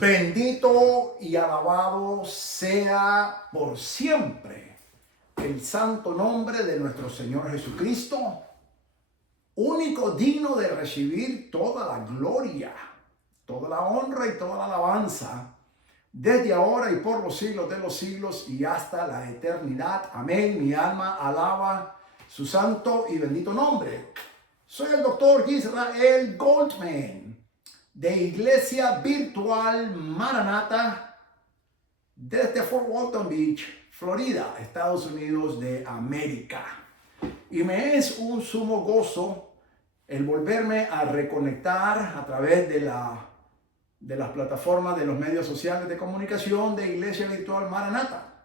Bendito y alabado sea por siempre el santo nombre de nuestro Señor Jesucristo, único digno de recibir toda la gloria, toda la honra y toda la alabanza, desde ahora y por los siglos de los siglos y hasta la eternidad. Amén. Mi alma alaba su santo y bendito nombre. Soy el doctor Israel Goldman, de Iglesia Virtual Maranata, desde Fort Walton Beach, Florida, Estados Unidos de América. Y me es un sumo gozo el volverme a reconectar a través de las plataformas de los medios sociales de comunicación de Iglesia Virtual Maranata.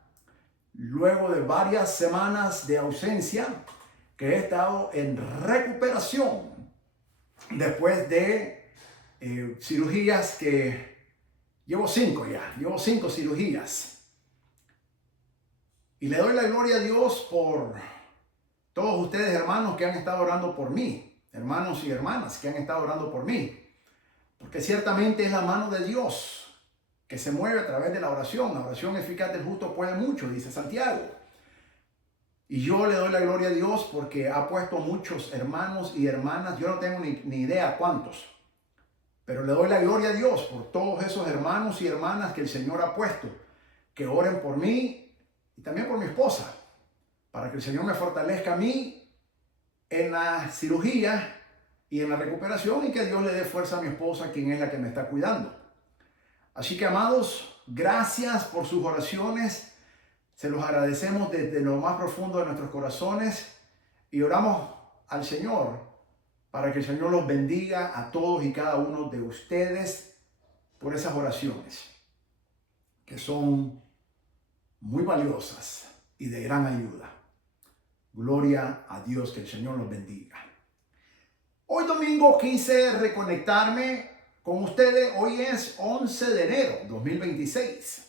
Luego de varias semanas de ausencia, que he estado en recuperación después de cirugías que llevo 5 cirugías. Y le doy la gloria a Dios por todos ustedes, hermanos, que han estado orando por mí, hermanos y hermanas que han estado orando por mí, porque ciertamente es la mano de Dios que se mueve a través de la oración. La oración eficaz del justo puede mucho, dice Santiago. Y yo le doy la gloria a Dios porque ha puesto muchos hermanos y hermanas, yo no tengo ni idea cuántos, pero le doy la gloria a Dios por todos esos hermanos y hermanas que el Señor ha puesto, que oren por mí y también por mi esposa, para que el Señor me fortalezca a mí en la cirugía y en la recuperación, y que Dios le dé fuerza a mi esposa, quien es la que me está cuidando. Así que, amados, gracias por sus oraciones. Se los agradecemos desde lo más profundo de nuestros corazones y oramos al Señor para que el Señor los bendiga a todos y cada uno de ustedes por esas oraciones, que son muy valiosas y de gran ayuda. Gloria a Dios, que el Señor los bendiga. Hoy domingo quise reconectarme con ustedes. Hoy es 11 de enero 2026.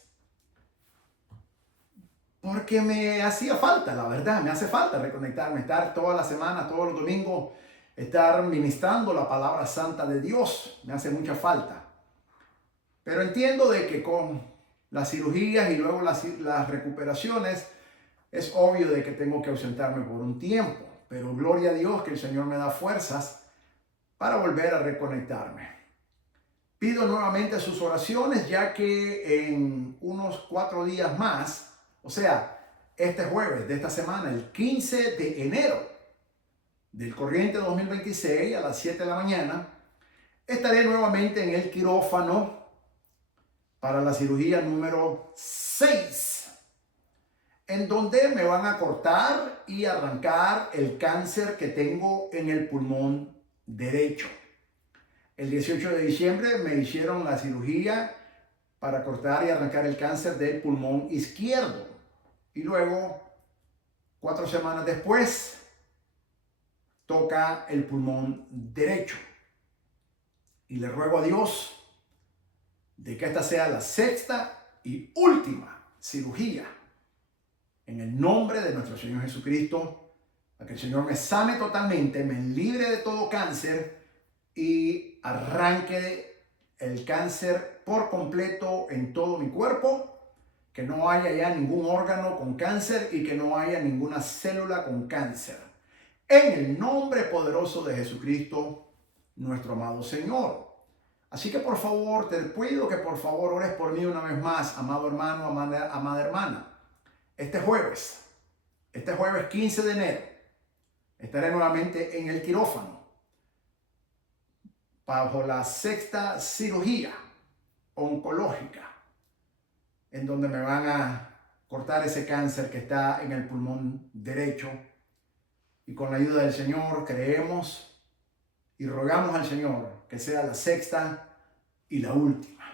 Porque me hacía falta, la verdad, me hace falta reconectarme, estar toda la semana, todos los domingos, estar ministrando la palabra santa de Dios. Me hace mucha falta. Pero entiendo de que con las cirugías y luego las recuperaciones, es obvio de que tengo que ausentarme por un tiempo. Pero gloria a Dios que el Señor me da fuerzas para volver a reconectarme. Pido nuevamente sus oraciones, ya que en unos 4 días más, o sea, este jueves de esta semana, el 15 de enero del corriente 2026 a las 7 de la mañana, estaré nuevamente en el quirófano para la cirugía número 6, en donde me van a cortar y arrancar el cáncer que tengo en el pulmón derecho. El 18 de diciembre me hicieron la cirugía para cortar y arrancar el cáncer del pulmón izquierdo. Y luego, 4 semanas después, toca el pulmón derecho. Y le ruego a Dios de que esta sea la 6ª y última cirugía. En el nombre de nuestro Señor Jesucristo, para que el Señor me sane totalmente, me libre de todo cáncer y arranque el cáncer por completo en todo mi cuerpo, que no haya ya ningún órgano con cáncer y que no haya ninguna célula con cáncer. En el nombre poderoso de Jesucristo, nuestro amado Señor. Así que por favor, te pido que por favor ores por mí una vez más, amado hermano, amada hermana. Este jueves 15 de enero, estaré nuevamente en el quirófano bajo la 6ª cirugía oncológica, en donde me van a cortar ese cáncer que está en el pulmón derecho. Y con la ayuda del Señor creemos y rogamos al Señor que sea la 6ª y la última.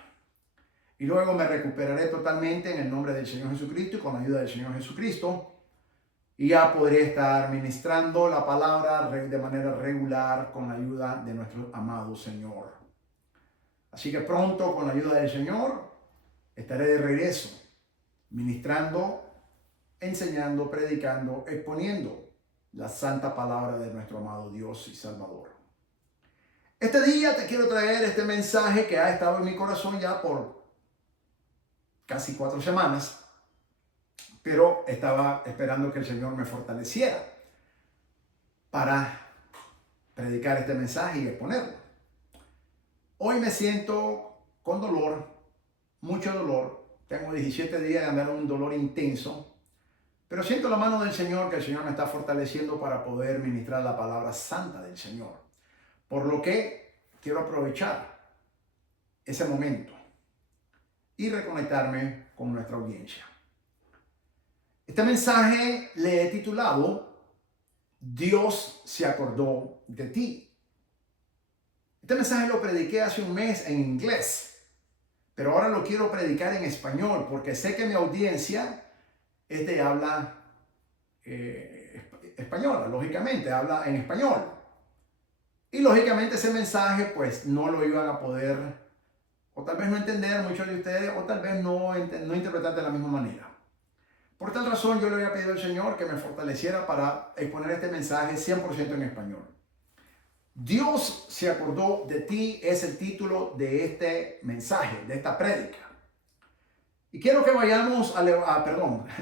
Y luego me recuperaré totalmente en el nombre del Señor Jesucristo y con la ayuda del Señor Jesucristo. Y ya podré estar ministrando la palabra de manera regular con la ayuda de nuestro amado Señor. Así que pronto, con la ayuda del Señor, estaré de regreso, ministrando, enseñando, predicando, exponiendo la santa palabra de nuestro amado Dios y Salvador. Este día te quiero traer este mensaje que ha estado en mi corazón ya por casi 4 semanas, pero estaba esperando que el Señor me fortaleciera para predicar este mensaje y exponerlo. Hoy me siento con dolor, mucho dolor. Tengo 17 días de andar en un dolor intenso, pero siento la mano del Señor, que el Señor me está fortaleciendo para poder ministrar la palabra santa del Señor. Por lo que quiero aprovechar ese momento y reconectarme con nuestra audiencia. Este mensaje le he titulado Dios se acordó de ti. Este mensaje lo prediqué hace un mes en inglés, pero ahora lo quiero predicar en español porque sé que mi audiencia es de habla española, lógicamente, habla en español. Y lógicamente ese mensaje pues no lo iban a poder, o tal vez no entender muchos de ustedes, o tal vez no interpretar de la misma manera. Por tal razón yo le había pedido al Señor que me fortaleciera para exponer este mensaje 100% en español. Dios se acordó de ti es el título de este mensaje, de esta prédica. Y quiero que vayamos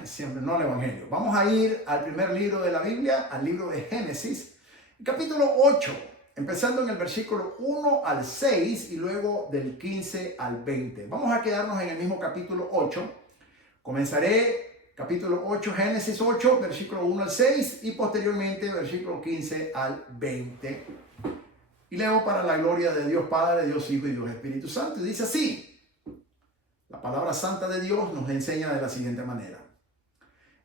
siempre no al Evangelio. Vamos a ir al primer libro de la Biblia, al libro de Génesis, capítulo 8, empezando en el versículo 1 al 6 y luego del 15 al 20. Vamos a quedarnos en el mismo capítulo 8. Comenzaré capítulo 8, Génesis 8, versículo 1 al 6 y posteriormente versículo 15 al 20. Y leo para la gloria de Dios Padre, Dios Hijo y Dios Espíritu Santo. Y dice así. La palabra santa de Dios nos enseña de la siguiente manera.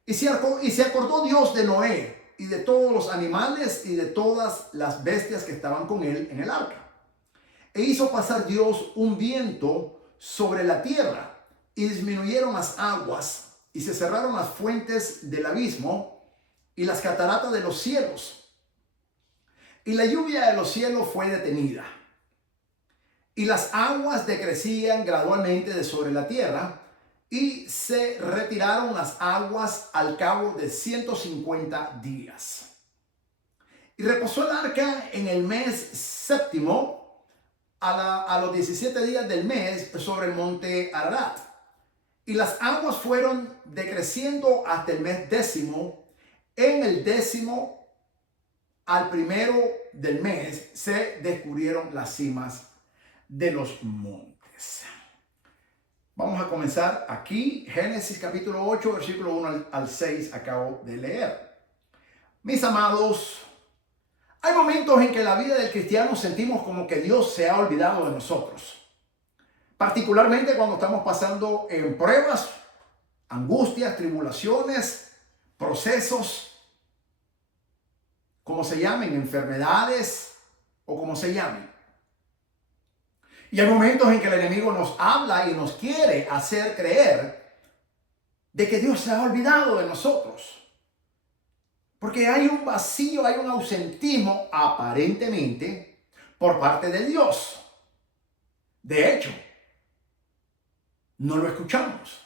Y se acordó Dios de Noé y de todos los animales y de todas las bestias que estaban con él en el arca. E hizo pasar Dios un viento sobre la tierra y disminuyeron las aguas y se cerraron las fuentes del abismo y las cataratas de los cielos. Y la lluvia de los cielos fue detenida. Y las aguas decrecían gradualmente de sobre la tierra y se retiraron las aguas al cabo de 150 días. Y reposó el arca en el mes séptimo a los 17 días del mes sobre el monte Ararat. Y las aguas fueron decreciendo hasta el mes décimo. En el décimo al primero del mes se descubrieron las cimas de los montes. Vamos a comenzar aquí, Génesis capítulo 8, versículo 1 al 6, acabo de leer. Mis amados, hay momentos en que en la vida del cristiano sentimos como que Dios se ha olvidado de nosotros. Particularmente cuando estamos pasando en pruebas, angustias, tribulaciones, procesos, como se llamen, enfermedades o como se llamen. Y hay momentos en que el enemigo nos habla y nos quiere hacer creer de que Dios se ha olvidado de nosotros. Porque hay un vacío, hay un ausentismo aparentemente por parte de Dios. De hecho, no lo escuchamos.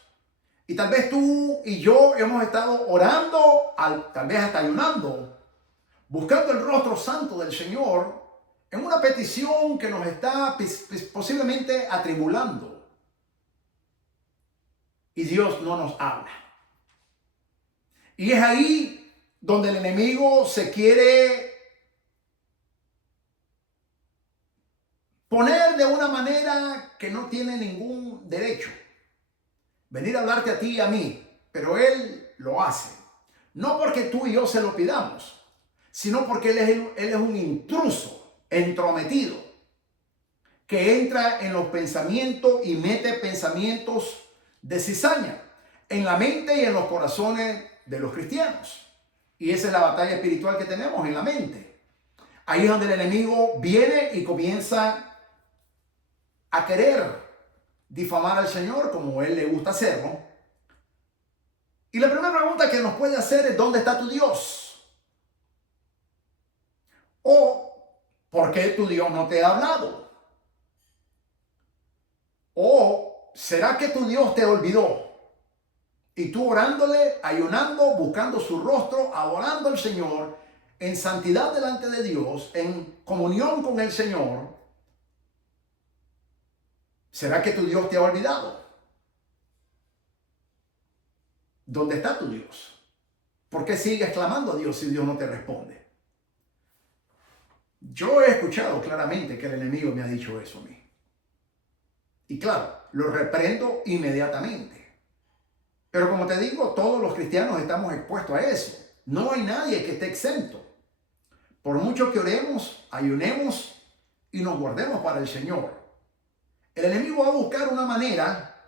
Y tal vez tú y yo hemos estado orando, tal vez hasta ayunando, buscando el rostro santo del Señor en una petición que nos está posiblemente atribulando. Y Dios no nos habla. Y es ahí donde el enemigo se quiere poner de una manera que no tiene ningún derecho. Venir a hablarte a ti y a mí, pero él lo hace. No porque tú y yo se lo pidamos, sino porque él es un intruso entrometido que entra en los pensamientos y mete pensamientos de cizaña en la mente y en los corazones de los cristianos. Y esa es la batalla espiritual que tenemos en la mente. Ahí es donde el enemigo viene y comienza a querer difamar al Señor como él le gusta hacerlo. Y la primera pregunta que nos puede hacer es: ¿dónde está tu Dios? O ¿por qué tu Dios no te ha hablado? ¿O será que tu Dios te olvidó? Y tú orándole, ayunando, buscando su rostro, adorando al Señor en santidad delante de Dios, en comunión con el Señor, ¿Será que tu Dios te ha olvidado? ¿Dónde está tu Dios? ¿Por qué sigues clamando a Dios si Dios no te responde? Yo he escuchado claramente que el enemigo me ha dicho eso a mí. Y claro, lo reprendo inmediatamente. Pero como te digo, todos los cristianos estamos expuestos a eso. No hay nadie que esté exento. Por mucho que oremos, ayunemos y nos guardemos para el Señor, el enemigo va a buscar una manera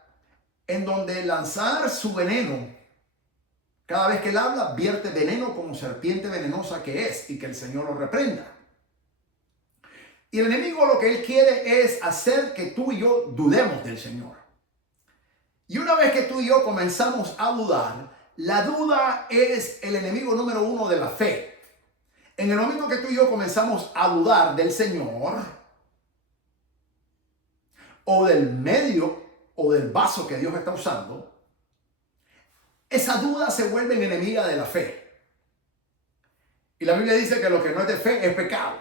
en donde lanzar su veneno. Cada vez que él habla, vierte veneno como serpiente venenosa que es, y que el Señor lo reprenda. Y el enemigo lo que él quiere es hacer que tú y yo dudemos del Señor. Y una vez que tú y yo comenzamos a dudar, la duda es el enemigo número uno de la fe. En el momento que tú y yo comenzamos a dudar del Señor, o del medio, o del vaso que Dios está usando, esa duda se vuelve enemiga de la fe. Y la Biblia dice que lo que no es de fe es pecado.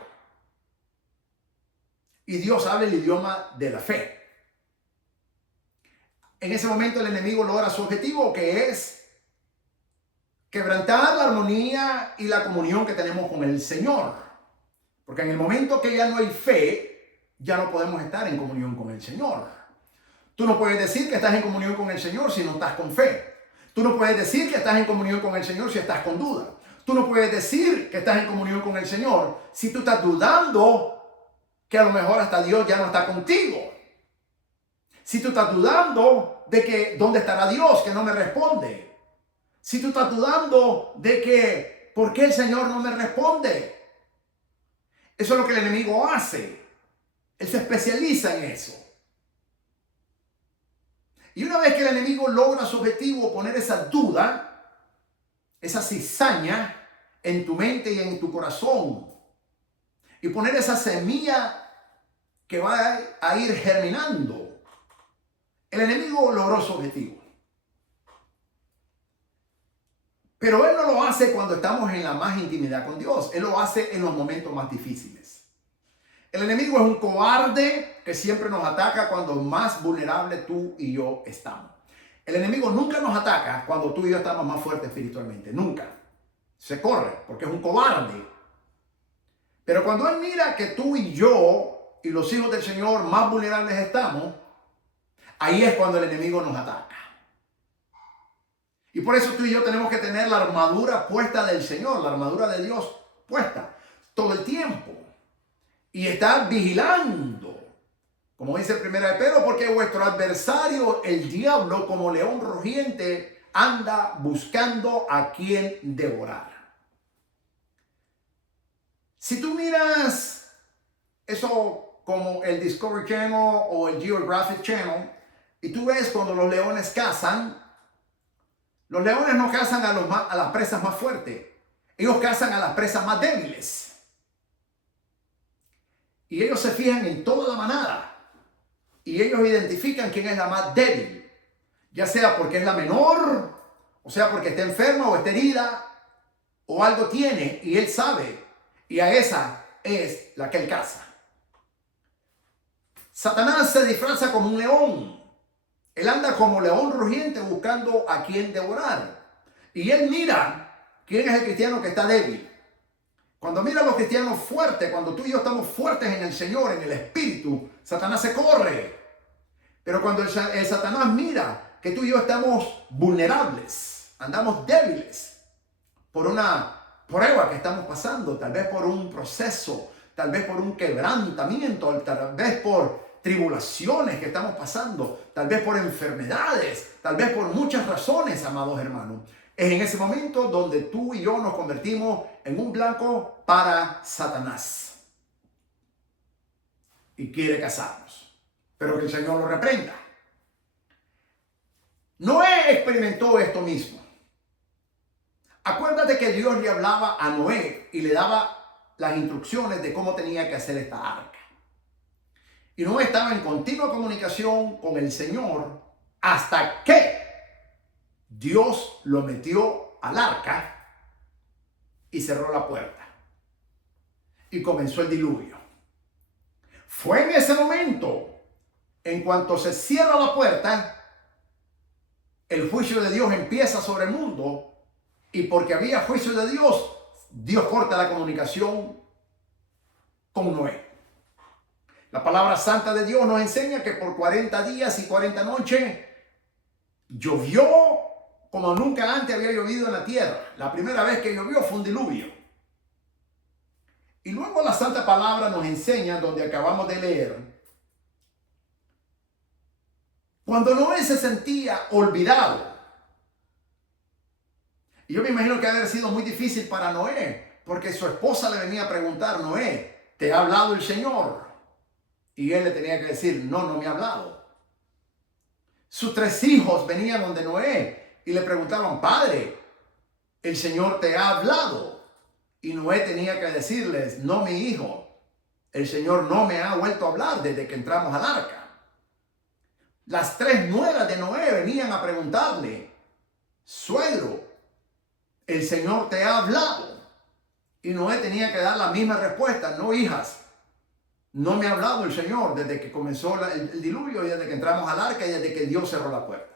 Y Dios habla el idioma de la fe. En ese momento el enemigo logra su objetivo, que es quebrantar la armonía y la comunión que tenemos con el Señor. Porque en el momento que ya no hay fe, ya no podemos estar en comunión con el Señor. Tú no puedes decir que estás en comunión con el Señor si no estás con fe. Tú no puedes decir que estás en comunión con el Señor si estás con duda. Tú no puedes decir que estás en comunión con el Señor si tú estás dudando que a lo mejor hasta Dios ya no está contigo. Si tú estás dudando de que dónde estará Dios, que no me responde. Si tú estás dudando de que ¿por qué el Señor no me responde? Eso es lo que el enemigo hace. Él se especializa en eso. Y una vez que el enemigo logra su objetivo, poner esa duda, esa cizaña en tu mente y en tu corazón, y poner esa semilla que va a ir germinando, el enemigo logró su objetivo. Pero él no lo hace cuando estamos en la más intimidad con Dios. Él lo hace en los momentos más difíciles. El enemigo es un cobarde que siempre nos ataca cuando más vulnerable tú y yo estamos. El enemigo nunca nos ataca cuando tú y yo estamos más fuertes espiritualmente. Nunca. Se corre porque es un cobarde. Pero cuando él mira que tú y yo y los hijos del Señor más vulnerables estamos, ahí es cuando el enemigo nos ataca. Y por eso tú y yo tenemos que tener la armadura puesta del Señor, la armadura de Dios puesta todo el tiempo. Y estar vigilando, como dice 1 Pedro, porque vuestro adversario, el diablo, como león rugiente, anda buscando a quien devorar. Si tú miras eso como el Discovery Channel o el Geographic Channel, y tú ves cuando los leones cazan, los leones no cazan a las presas más fuertes. Ellos cazan a las presas más débiles. Y ellos se fijan en toda la manada. Y ellos identifican quién es la más débil. Ya sea porque es la menor, o sea porque está enferma o está herida, o algo tiene y él sabe. Y a esa es la que él caza. Satanás se disfraza como un león. Él anda como león rugiente buscando a quien devorar. Y él mira quién es el cristiano que está débil. Cuando mira a los cristianos fuertes, cuando tú y yo estamos fuertes en el Señor, en el Espíritu, Satanás se corre. Pero cuando el Satanás mira que tú y yo estamos vulnerables, andamos débiles por una prueba que estamos pasando, tal vez por un proceso, tal vez por un quebrantamiento, tal vez por tribulaciones que estamos pasando, tal vez por enfermedades, tal vez por muchas razones, amados hermanos. Es en ese momento donde tú y yo nos convertimos en un blanco para Satanás. Y quiere cazarnos. Pero que el Señor lo reprenda. Noé experimentó esto mismo. Acuérdate que Dios le hablaba a Noé y le daba las instrucciones de cómo tenía que hacer esta arca. Y Noé estaba en continua comunicación con el Señor hasta que Dios lo metió al arca y cerró la puerta. Y comenzó el diluvio. Fue en ese momento En cuanto se cierra la puerta, el juicio de Dios empieza sobre el mundo, y porque había juicio de Dios, Dios corta la comunicación con Noé. La palabra santa de Dios nos enseña que por 40 días y 40 noches llovió como nunca antes había llovido en la tierra. La primera vez que llovió fue un diluvio. Y luego la santa palabra nos enseña, donde acabamos de leer, cuando Noé se sentía olvidado. Y yo me imagino que haber sido muy difícil para Noé, porque su esposa le venía a preguntar: Noé, ¿te ha hablado el Señor? Y él le tenía que decir: no, no me ha hablado. Sus 3 hijos venían donde Noé y le preguntaban: Padre, ¿el Señor te ha hablado? Y Noé tenía que decirles: no, mi hijo, el Señor no me ha vuelto a hablar desde que entramos al arca. Las 3 nueras de Noé venían a preguntarle: suegro, ¿el Señor te ha hablado? Y Noé tenía que dar la misma respuesta: no, hijas, no me ha hablado el Señor desde que comenzó el diluvio, y desde que entramos al arca, y desde que Dios cerró la puerta.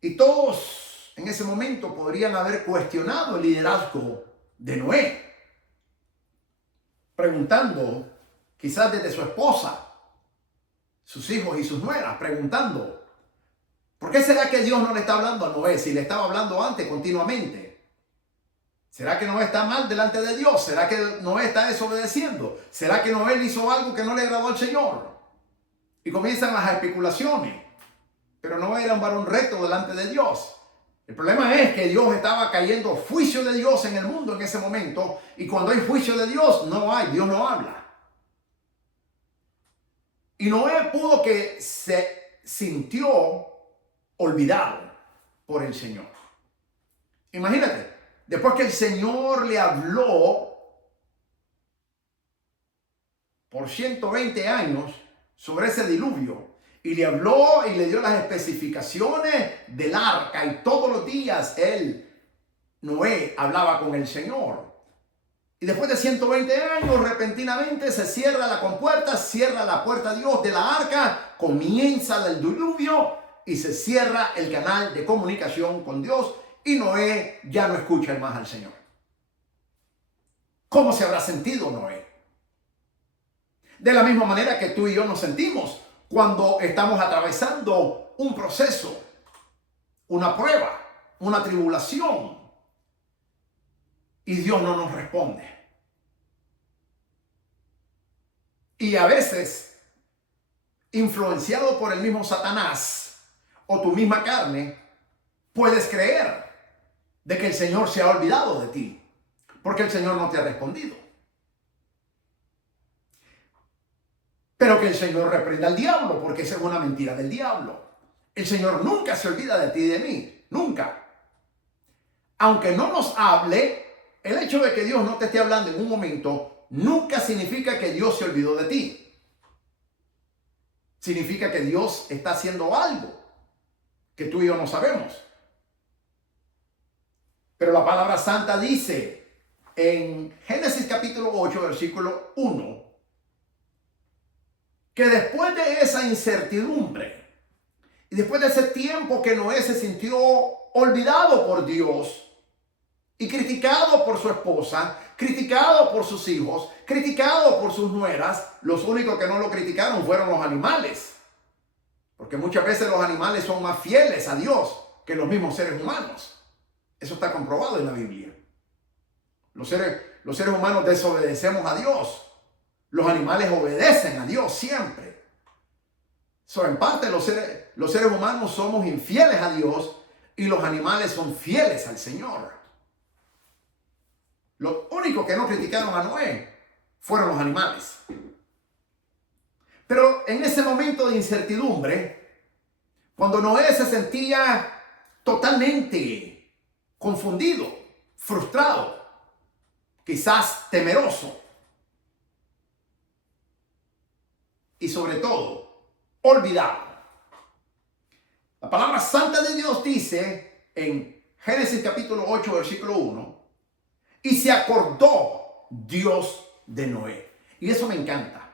Y todos en ese momento podrían haber cuestionado el liderazgo de Noé, preguntando, quizás desde su esposa, sus hijos y sus nueras, preguntando: ¿por qué será que Dios no le está hablando a Noé si le estaba hablando antes continuamente? ¿Será que Noé está mal delante de Dios? ¿Será que Noé está desobedeciendo? ¿Será que Noé hizo algo que no le agradó al Señor? Y comienzan las especulaciones. Pero Noé era un varón recto delante de Dios. El problema es que Dios estaba cayendo juicio de Dios en el mundo en ese momento. Y cuando hay juicio de Dios, Dios no habla. Y Noé pudo que se sintió olvidado por el Señor. Imagínate. Después que el Señor le habló por 120 años sobre ese diluvio, y le habló y le dio las especificaciones del arca, y todos los días Noé hablaba con el Señor. Y después de 120 años, repentinamente se cierra la compuerta, cierra la puerta Dios de la arca, comienza el diluvio y se cierra el canal de comunicación con Dios. Y Noé ya no escucha más al Señor. ¿Cómo se habrá sentido Noé? De la misma manera que tú y yo nos sentimos cuando estamos atravesando un proceso, una prueba, una tribulación, y Dios no nos responde. Y a veces, influenciado por el mismo Satanás o tu misma carne, puedes creer de que el Señor se ha olvidado de ti, porque el Señor no te ha respondido. Pero que el Señor reprenda al diablo, porque esa es una mentira del diablo. El Señor nunca se olvida de ti y de mí, nunca. Aunque no nos hable, el hecho de que Dios no te esté hablando en un momento, nunca significa que Dios se olvidó de ti. Significa que Dios está haciendo algo que tú y yo no sabemos. Pero la palabra santa dice en Génesis capítulo 8, versículo 1, que después de esa incertidumbre y después de ese tiempo que Noé se sintió olvidado por Dios y criticado por su esposa, criticado por sus hijos, criticado por sus nueras, los únicos que no lo criticaron fueron los animales. Porque muchas veces los animales son más fieles a Dios que los mismos seres humanos. Eso está comprobado en la Biblia. Los seres humanos desobedecemos a Dios. Los animales obedecen a Dios siempre. En parte los seres humanos somos infieles a Dios y los animales son fieles al Señor. Los únicos que no criticaron a Noé fueron los animales. Pero en ese momento de incertidumbre, cuando Noé se sentía totalmente confundido, frustrado, quizás temeroso, y sobre todo, olvidado. La palabra santa de Dios dice en Génesis capítulo 8, versículo 1, y se acordó Dios de Noé. Y eso me encanta,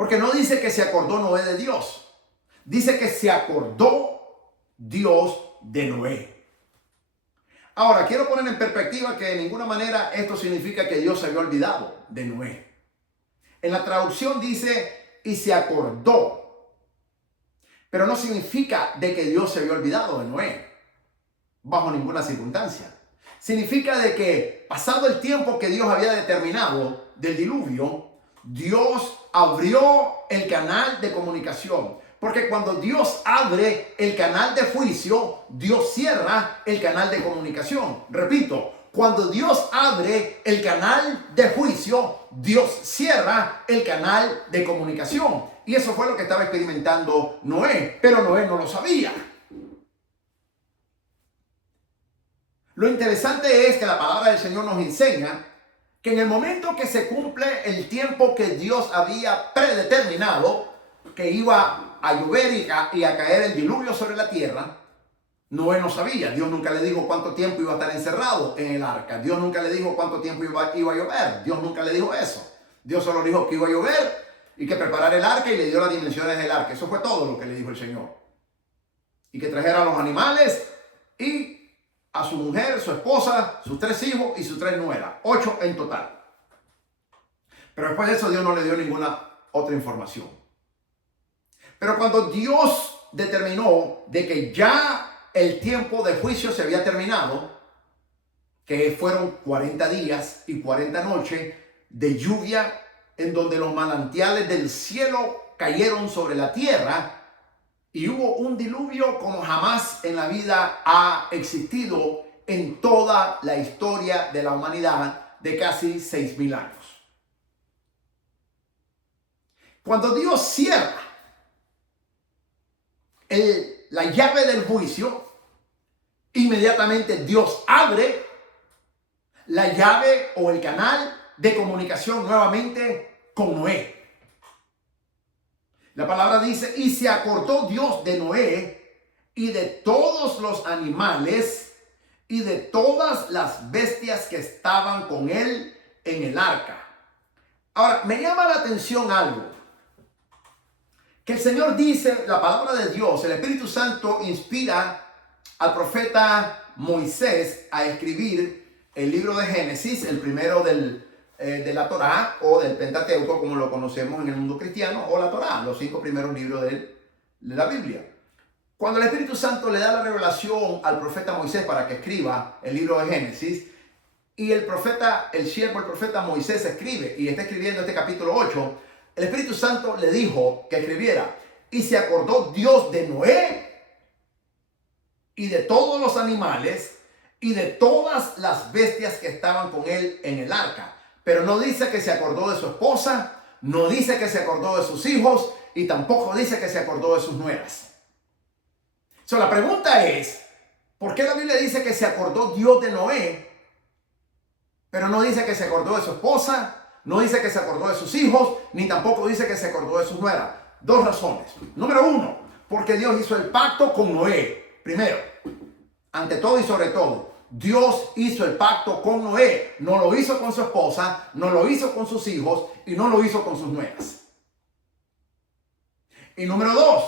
Porque no dice que se acordó Noé de Dios. Dice que se acordó Dios de Noé. Ahora, quiero poner en perspectiva que de ninguna manera esto significa que Dios se había olvidado de Noé. En la traducción dice, y se acordó. Pero no significa de que Dios se había olvidado de Noé, bajo ninguna circunstancia. Significa de que pasado el tiempo que Dios había determinado del diluvio, Dios abrió el canal de comunicación. Porque cuando Dios abre el canal de juicio, Dios cierra el canal de comunicación. Repito, cuando Dios abre el canal de juicio, Dios cierra el canal de comunicación. Y eso fue lo que estaba experimentando Noé, pero Noé no lo sabía. Lo interesante es que la palabra del Señor nos enseña que en el momento que se cumple el tiempo que Dios había predeterminado, que iba a llover y a caer el diluvio sobre la tierra, Noé no sabía. Dios nunca le dijo cuánto tiempo iba a estar encerrado en el arca. Dios nunca le dijo cuánto tiempo iba a llover. Dios nunca le dijo eso. Dios solo dijo que iba a llover y que preparara el arca y le dio las dimensiones del arca. Eso fue todo lo que le dijo el Señor. Y que trajera a los animales y a su mujer, su esposa, sus 3 hijos y sus 3 nueras. 8 en total. Pero después de eso Dios no le dio ninguna otra información. Pero cuando Dios determinó de que ya el tiempo de juicio se había terminado, que fueron 40 días y 40 noches de lluvia en donde los manantiales del cielo cayeron sobre la tierra y hubo un diluvio como jamás en la vida ha existido en toda la historia de la humanidad de casi 6.000 años. Cuando Dios cierra la llave del juicio, inmediatamente Dios abre la llave o el canal de comunicación nuevamente con Noé. La palabra dice, y se acordó Dios de Noé y de todos los animales y de todas las bestias que estaban con él en el arca. Ahora, me llama la atención algo. Que el Señor dice, la palabra de Dios, el Espíritu Santo inspira al profeta Moisés a escribir el libro de Génesis, el primero de la Torá o del Pentateuco, como lo conocemos en el mundo cristiano, o la Torá, los 5 primeros libros de la Biblia. Cuando el Espíritu Santo le da la revelación al profeta Moisés para que escriba el libro de Génesis, y el profeta Moisés escribe, y está escribiendo este capítulo 8, el Espíritu Santo le dijo que escribiera, y se acordó Dios de Noé y de todos los animales y de todas las bestias que estaban con él en el arca. Pero no dice que se acordó de su esposa, no dice que se acordó de sus hijos y tampoco dice que se acordó de sus nueras. La pregunta es, ¿por qué la Biblia dice que se acordó Dios de Noé, pero no dice que se acordó de su esposa? No dice que se acordó de sus hijos, ni tampoco dice que se acordó de sus nueras. 2 razones. Número 1, porque Dios hizo el pacto con Noé. Primero, ante todo y sobre todo, Dios hizo el pacto con Noé. No lo hizo con su esposa, no lo hizo con sus hijos y no lo hizo con sus nueras. Y número 2,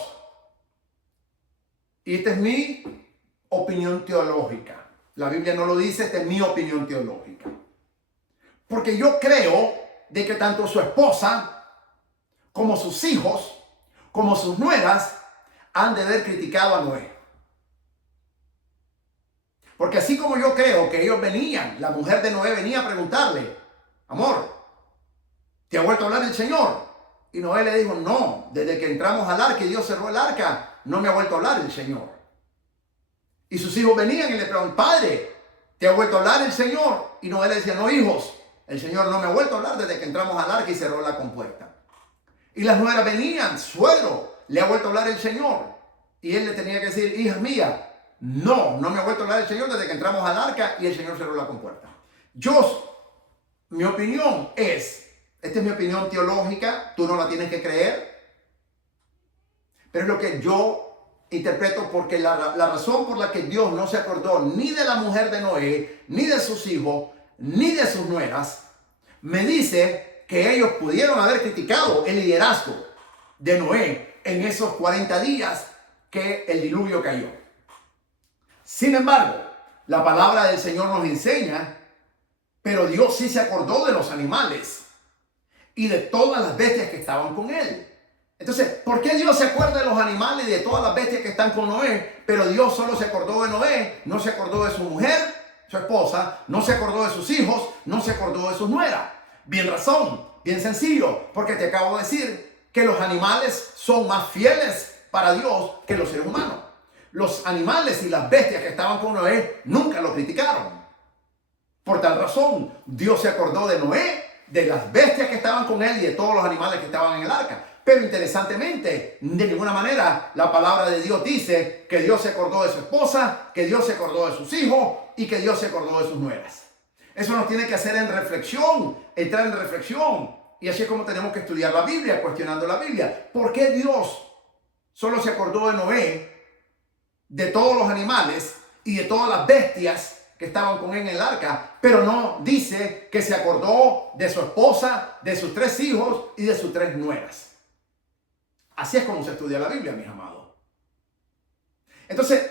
y esta es mi opinión teológica. La Biblia no lo dice, esta es mi opinión teológica. Porque yo creo de que tanto su esposa, como sus hijos, como sus nueras, han de haber criticado a Noé. Porque así como yo creo que ellos venían, la mujer de Noé venía a preguntarle, amor, ¿te ha vuelto a hablar el Señor? Y Noé le dijo, no, desde que entramos al arca y Dios cerró el arca, no me ha vuelto a hablar el Señor. Y sus hijos venían y le preguntaban, padre, ¿te ha vuelto a hablar el Señor? Y Noé le decía, no, hijos, el Señor no me ha vuelto a hablar desde que entramos al arca y cerró la compuerta. Y las nueras venían, suegro, le ha vuelto a hablar el Señor. Y él le tenía que decir, hija mía, no me ha vuelto a hablar el Señor desde que entramos al arca y el Señor cerró la compuerta. Mi opinión es, esta es mi opinión teológica, tú no la tienes que creer, pero es lo que yo interpreto, porque la razón por la que Dios no se acordó ni de la mujer de Noé, ni de sus hijos, ni de sus nueras, me dice que ellos pudieron haber criticado el liderazgo de Noé en esos 40 días que el diluvio cayó. Sin embargo, la palabra del Señor nos enseña, pero Dios sí se acordó de los animales y de todas las bestias que estaban con él. Entonces, ¿por qué Dios se acuerda de los animales y de todas las bestias que están con Noé? Pero Dios solo se acordó de Noé, no se acordó de su mujer, su esposa, no se acordó de sus hijos, no se acordó de sus nueras. Bien razón, bien sencillo, porque te acabo de decir que los animales son más fieles para Dios que los seres humanos. Los animales y las bestias que estaban con Noé nunca lo criticaron. Por tal razón, Dios se acordó de Noé, de las bestias que estaban con él y de todos los animales que estaban en el arca. Pero interesantemente, de ninguna manera la palabra de Dios dice que Dios se acordó de su esposa, que Dios se acordó de sus hijos y que Dios se acordó de sus nueras. Eso nos tiene que hacer en reflexión, entrar en reflexión. Y así es como tenemos que estudiar la Biblia, cuestionando la Biblia. ¿Por qué Dios solo se acordó de Noé, de todos los animales y de todas las bestias que estaban con él en el arca, pero no dice que se acordó de su esposa, de sus 3 hijos y de sus 3 nueras? Así es como se estudia la Biblia, mis amados. Entonces,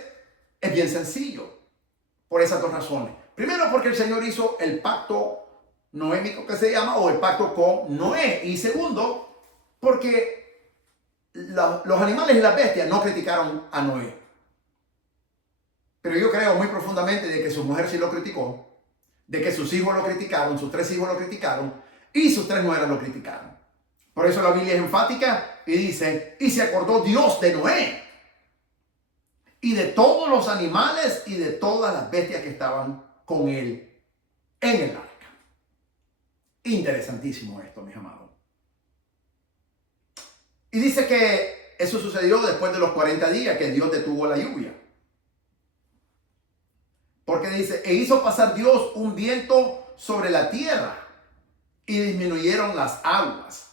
es bien sencillo por esas 2 razones. Primero, porque el Señor hizo el pacto noémico que se llama, o el pacto con Noé. Y segundo, porque los animales y las bestias no criticaron a Noé. Pero yo creo muy profundamente de que su mujer sí lo criticó, de que sus hijos lo criticaron, sus 3 hijos lo criticaron y sus 3 nueras lo criticaron. Por eso la Biblia es enfática y dice, y se acordó Dios de Noé y de todos los animales y de todas las bestias que estaban con él en el arca. Interesantísimo esto, mis amados. Y dice que eso sucedió después de los 40 días que Dios detuvo la lluvia. Porque dice, e hizo pasar Dios un viento sobre la tierra y disminuyeron las aguas.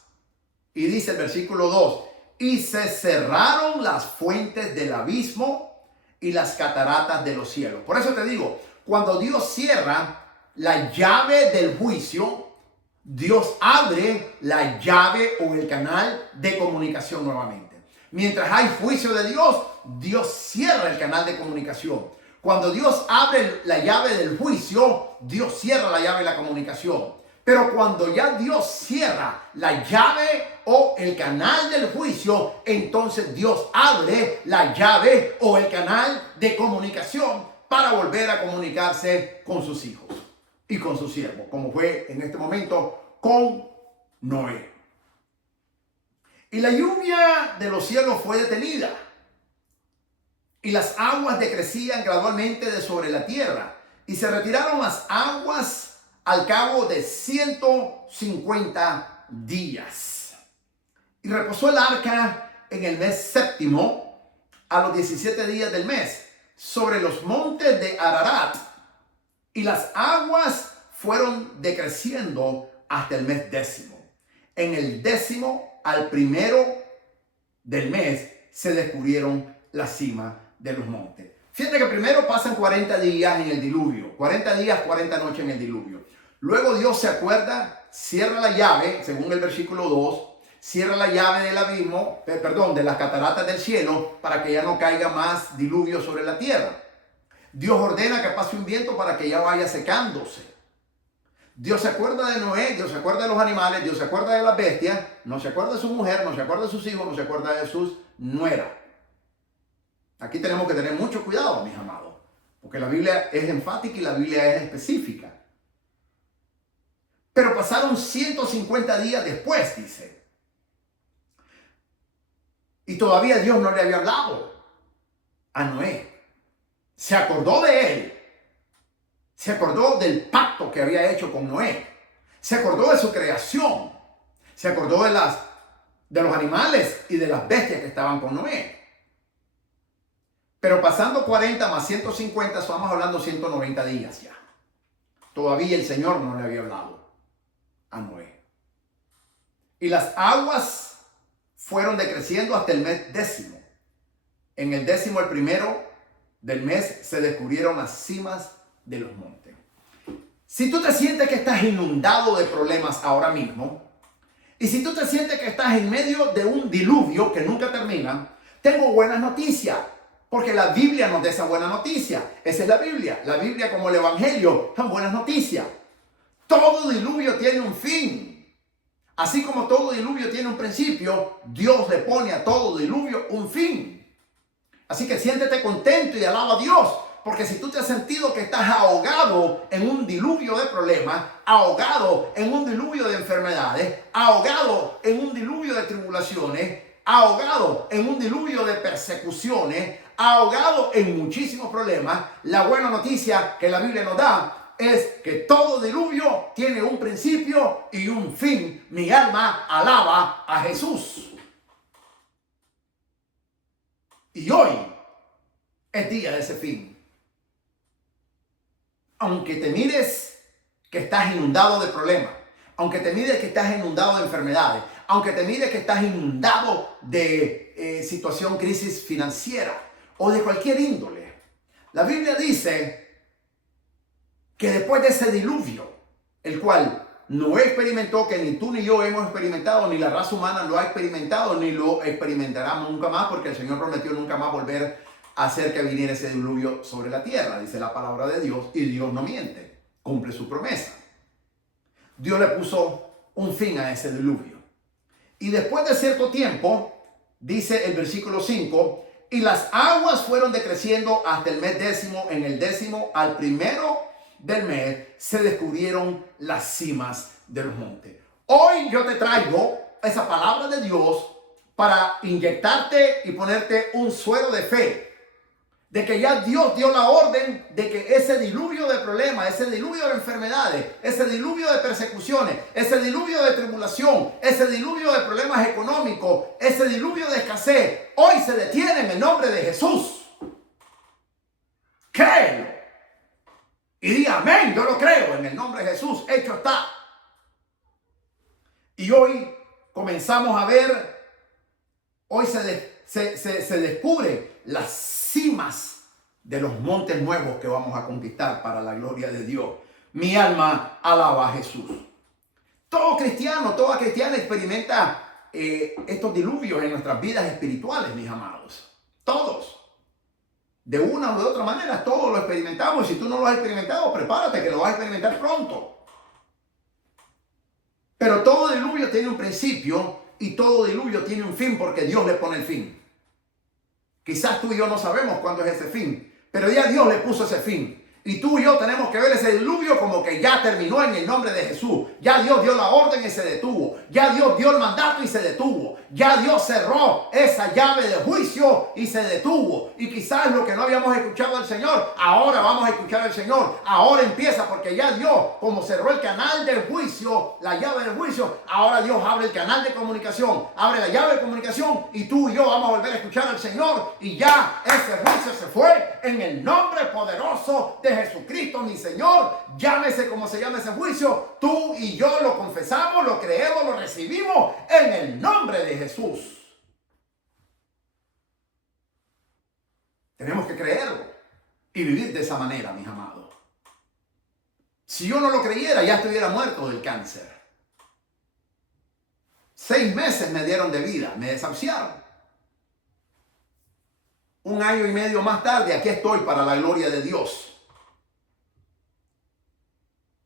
Y dice el versículo 2, y se cerraron las fuentes del abismo y las cataratas de los cielos. Por eso te digo, cuando Dios cierra la llave del juicio, Dios abre la llave o el canal de comunicación nuevamente. Mientras hay juicio de Dios, Dios cierra el canal de comunicación. Cuando Dios abre la llave del juicio, Dios cierra la llave de la comunicación. Pero cuando ya Dios cierra la llave o el canal del juicio, entonces Dios abre la llave o el canal de comunicación para volver a comunicarse con sus hijos y con sus siervos, como fue en este momento con Noé. Y la lluvia de los cielos fue detenida y las aguas decrecían gradualmente de sobre la tierra y se retiraron las aguas al cabo de 150 días. Y reposó el arca en el mes séptimo, a los 17 días del mes, sobre los montes de Ararat. Y las aguas fueron decreciendo hasta el mes décimo. En el 10º al 1 del mes se descubrieron las cimas de los montes. Fíjate que primero pasan 40 días en el diluvio. 40 días, 40 noches en el diluvio. Luego Dios se acuerda, cierra la llave, según el versículo 2, cierra la llave del abismo, de las cataratas del cielo, para que ya no caiga más diluvio sobre la tierra. Dios ordena que pase un viento para que ya vaya secándose. Dios se acuerda de Noé, Dios se acuerda de los animales, Dios se acuerda de las bestias, no se acuerda de su mujer, no se acuerda de sus hijos, no se acuerda de sus nueras. Aquí tenemos que tener mucho cuidado, mis amados, porque la Biblia es enfática y la Biblia es específica. Pero pasaron 150 días después, dice. Y todavía Dios no le había hablado a Noé. Se acordó de él. Se acordó del pacto que había hecho con Noé. Se acordó de su creación. Se acordó de los animales y de las bestias que estaban con Noé. Pero pasando 40 más 150, estamos hablando 190 días ya. Todavía el Señor no le había hablado a Noé. Y las aguas fueron decreciendo hasta el mes décimo. En el 10º, el 1 del mes, se descubrieron las cimas de los montes. Si tú te sientes que estás inundado de problemas ahora mismo, Y si tú te sientes que estás en medio de un diluvio que nunca termina, tengo buenas noticias. Porque la Biblia nos da esa buena noticia. Esa es la Biblia. La Biblia, como el Evangelio, son buenas noticias. Todo diluvio tiene un fin. Así como todo diluvio tiene un principio, Dios le pone a todo diluvio un fin. Así que siéntete contento y alaba a Dios. Porque si tú te has sentido que estás ahogado en un diluvio de problemas, ahogado en un diluvio de enfermedades, ahogado en un diluvio de tribulaciones, ahogado en un diluvio de persecuciones, ahogado en muchísimos problemas, la buena noticia que la Biblia nos da es que todo diluvio tiene un principio y un fin. Mi alma alaba a Jesús. Y hoy es día de ese fin. Aunque te mires que estás inundado de problemas, aunque te mires que estás inundado de enfermedades, aunque te mires que estás inundado de situación, crisis financiera o de cualquier índole, la Biblia dice que después de ese diluvio, el cual Noé experimentó, que ni tú ni yo hemos experimentado, ni la raza humana lo ha experimentado, ni lo experimentará nunca más, porque el Señor prometió nunca más volver hacer que viniera ese diluvio sobre la tierra, dice la palabra de Dios, y Dios no miente, cumple su promesa. Dios le puso un fin a ese diluvio. Y después de cierto tiempo, dice el versículo 5, y las aguas fueron decreciendo hasta el mes décimo. En el décimo, al primero del mes, se descubrieron las cimas de los montes. Hoy yo te traigo esa palabra de Dios para inyectarte y ponerte un suero de fe, de que ya Dios dio la orden de que ese diluvio de problemas, ese diluvio de enfermedades, ese diluvio de persecuciones, ese diluvio de tribulación, ese diluvio de problemas económicos, ese diluvio de escasez, hoy se detiene en el nombre de Jesús. Créelo. Y di amén, yo lo creo, en el nombre de Jesús, hecho está. Y hoy comenzamos a ver, hoy se descubre las cimas de los montes nuevos que vamos a conquistar para la gloria de Dios. Mi alma alaba a Jesús. Todo cristiano, toda cristiana experimenta estos diluvios en nuestras vidas espirituales, mis amados. Todos. De una o de otra manera, todos lo experimentamos. Y si tú no lo has experimentado, prepárate que lo vas a experimentar pronto. Pero todo diluvio tiene un principio y todo diluvio tiene un fin, porque Dios le pone el fin. Quizás tú y yo no sabemos cuándo es ese fin, pero ya Dios le puso ese fin. Y tú y yo tenemos que ver ese diluvio como que ya terminó en el nombre de Jesús. Ya Dios dio la orden y se detuvo. Ya Dios dio el mandato y se detuvo. Ya Dios cerró esa llave de juicio y se detuvo. Y quizás lo que no habíamos escuchado al Señor, ahora vamos a escuchar al Señor. Ahora empieza, porque ya Dios, como cerró el canal del juicio, la llave del juicio, ahora Dios abre el canal de comunicación, abre la llave de comunicación, y tú y yo vamos a volver a escuchar al Señor. Y ya ese juicio se fue en el nombre poderoso de Jesucristo, mi Señor. Llámese como se llame ese juicio, tú y yo lo confesamos, lo creemos, lo recibimos en el nombre de Jesús. Tenemos que creerlo y vivir de esa manera, mis amados. Si yo no lo creyera, ya estuviera muerto del cáncer. 6 meses me dieron de vida, me desahuciaron. 1 año y medio más tarde, aquí estoy para la gloria de Dios.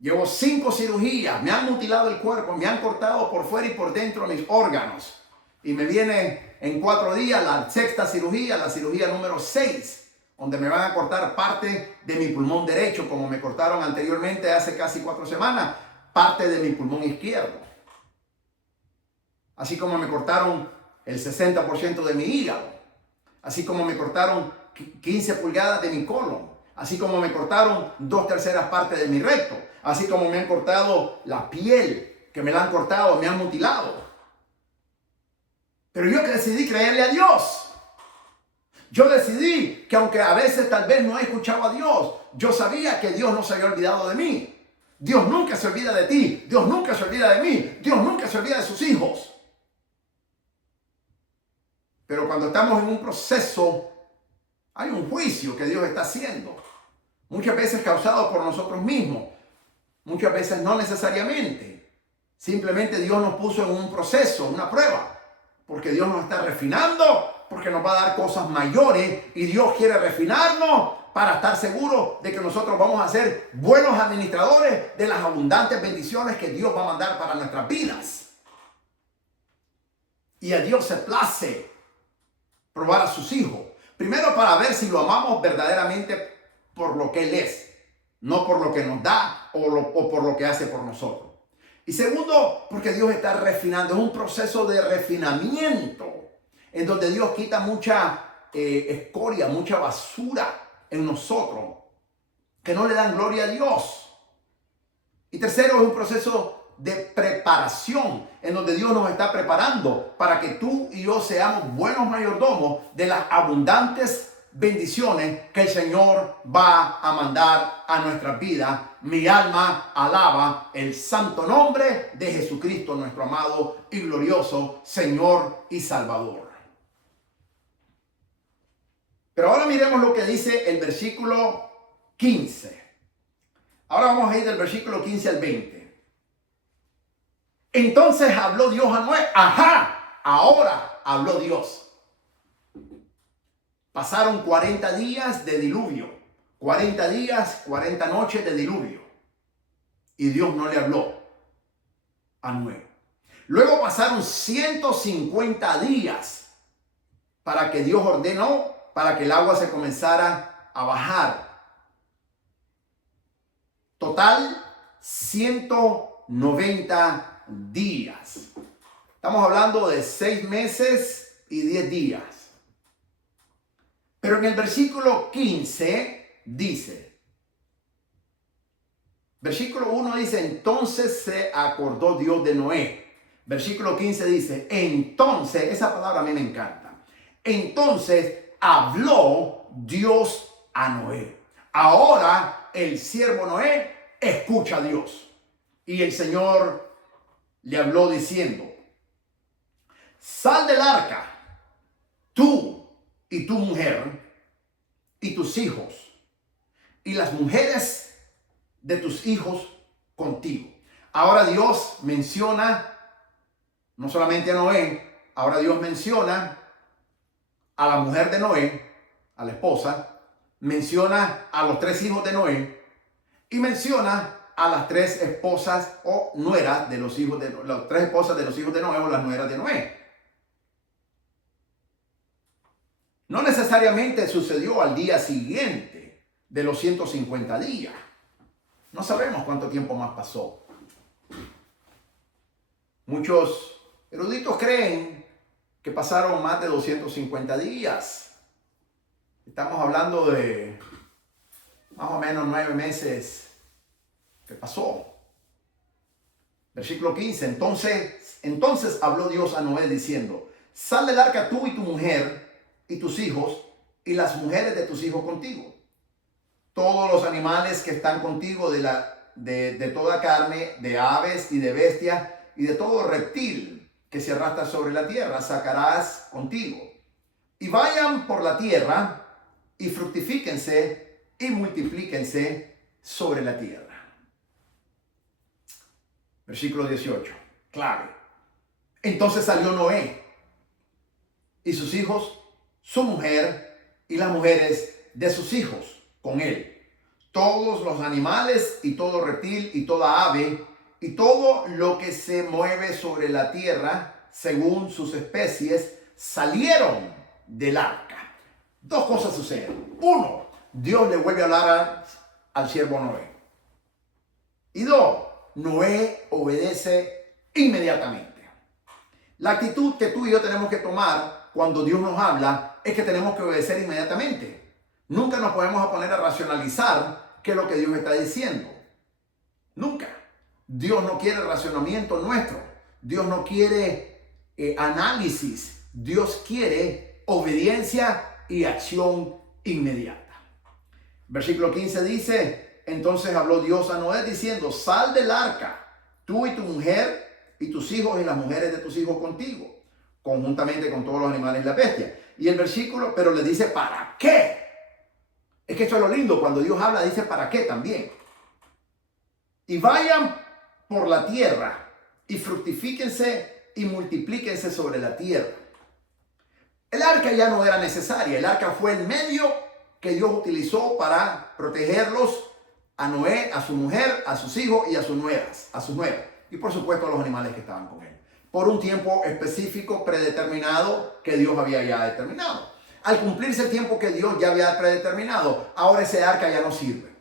Llevo 5 cirugías, me han mutilado el cuerpo, me han cortado por fuera y por dentro mis órganos. Y me viene en 4 días la 6ª cirugía, la cirugía número 6, donde me van a cortar parte de mi pulmón derecho, como me cortaron anteriormente hace casi 4 semanas, parte de mi pulmón izquierdo. Así como me cortaron el 60% de mi hígado, así como me cortaron 15 pulgadas de mi colon, así como me cortaron 2/3 partes de mi recto, así como me han cortado la piel, que me la han cortado, me han mutilado. Pero yo decidí creerle a Dios. Yo decidí que aunque a veces tal vez no he escuchado a Dios, yo sabía que Dios no se había olvidado de mí. Dios nunca se olvida de ti. Dios nunca se olvida de mí. Dios nunca se olvida de sus hijos. Pero cuando estamos en un proceso, hay un juicio que Dios está haciendo. Muchas veces causado por nosotros mismos. Muchas veces no necesariamente. Simplemente Dios nos puso en un proceso, una prueba, porque Dios nos está refinando, porque nos va a dar cosas mayores y Dios quiere refinarnos para estar seguro de que nosotros vamos a ser buenos administradores de las abundantes bendiciones que Dios va a mandar para nuestras vidas. Y a Dios se place probar a sus hijos. Primero, para ver si lo amamos verdaderamente por lo que Él es, no por lo que nos da o por lo que hace por nosotros. Y segundo, porque Dios está refinando. Es un proceso de refinamiento en donde Dios quita mucha escoria, mucha basura en nosotros que no le dan gloria a Dios. Y tercero, es un proceso de preparación en donde Dios nos está preparando para que tú y yo seamos buenos mayordomos de las abundantes bendiciones que el Señor va a mandar a nuestras vidas. Mi alma alaba el santo nombre de Jesucristo, nuestro amado y glorioso Señor y Salvador. Pero ahora miremos lo que dice el versículo 15. Ahora vamos a ir del versículo 15 al 20. Entonces habló Dios a Noé. Ajá, ahora habló Dios. Pasaron 40 días de diluvio. 40 días, 40 noches de diluvio. Y Dios no le habló a Noé. Luego pasaron 150 días para que Dios ordenó para que el agua se comenzara a bajar. Total, 190 días. Estamos hablando de 6 meses y 10 días. Pero en el versículo 15 dice, versículo 1 dice, entonces se acordó Dios de Noé. Versículo 15 dice, entonces, esa palabra a mí me encanta. Entonces habló Dios a Noé. Ahora el siervo Noé escucha a Dios. Y el Señor le habló diciendo, sal del arca, tú y tu mujer y tus hijos y las mujeres de tus hijos contigo. Ahora Dios menciona no solamente a Noé, ahora Dios menciona a la mujer de Noé, a la esposa, menciona a los 3 hijos de Noé y menciona a las 3 esposas o nueras de los hijos de las 3 esposas de los hijos de Noé o las nueras de Noé. No necesariamente sucedió al día siguiente de los 150 días. No sabemos cuánto tiempo más pasó. Muchos eruditos creen que pasaron más de 250 días. Estamos hablando de más o menos 9 meses que pasó. Versículo 15. Entonces habló Dios a Noé diciendo, sal del arca tú y tu mujer y tus hijos y las mujeres de tus hijos contigo. Todos los animales que están contigo de toda carne, de aves y de bestias y de todo reptil que se arrastra sobre la tierra, sacarás contigo. Y vayan por la tierra y fructifíquense y multiplíquense sobre la tierra. Versículo 18, clave. Entonces salió Noé y sus hijos, su mujer y las mujeres de sus hijos con él. Todos los animales y todo reptil y toda ave y todo lo que se mueve sobre la tierra según sus especies salieron del arca. 2 cosas suceden. 1, Dios le vuelve a hablar al siervo Noé. Y 2, Noé obedece inmediatamente. La actitud que tú y yo tenemos que tomar cuando Dios nos habla es que tenemos que obedecer inmediatamente. Nunca nos podemos poner a racionalizar qué es lo que Dios está diciendo. Nunca. Dios no quiere racionamiento nuestro. Dios no quiere análisis. Dios quiere obediencia y acción inmediata. Versículo 15 dice, entonces habló Dios a Noé diciendo, sal del arca, tú y tu mujer y tus hijos y las mujeres de tus hijos contigo, conjuntamente con todos los animales y la bestia. Y el versículo, pero le dice, ¿para qué? Es que esto es lo lindo, cuando Dios habla dice, ¿para qué también? Y vayan por la tierra y fructifíquense y multiplíquense sobre la tierra. El arca ya no era necesaria. El arca fue el medio que Dios utilizó para protegerlos a Noé, a su mujer, a sus hijos y a sus nueras. Y por supuesto a los animales que estaban con él. Por un tiempo específico, predeterminado, que Dios había ya determinado. Al cumplirse el tiempo que Dios ya había predeterminado, ahora ese arca ya no sirve.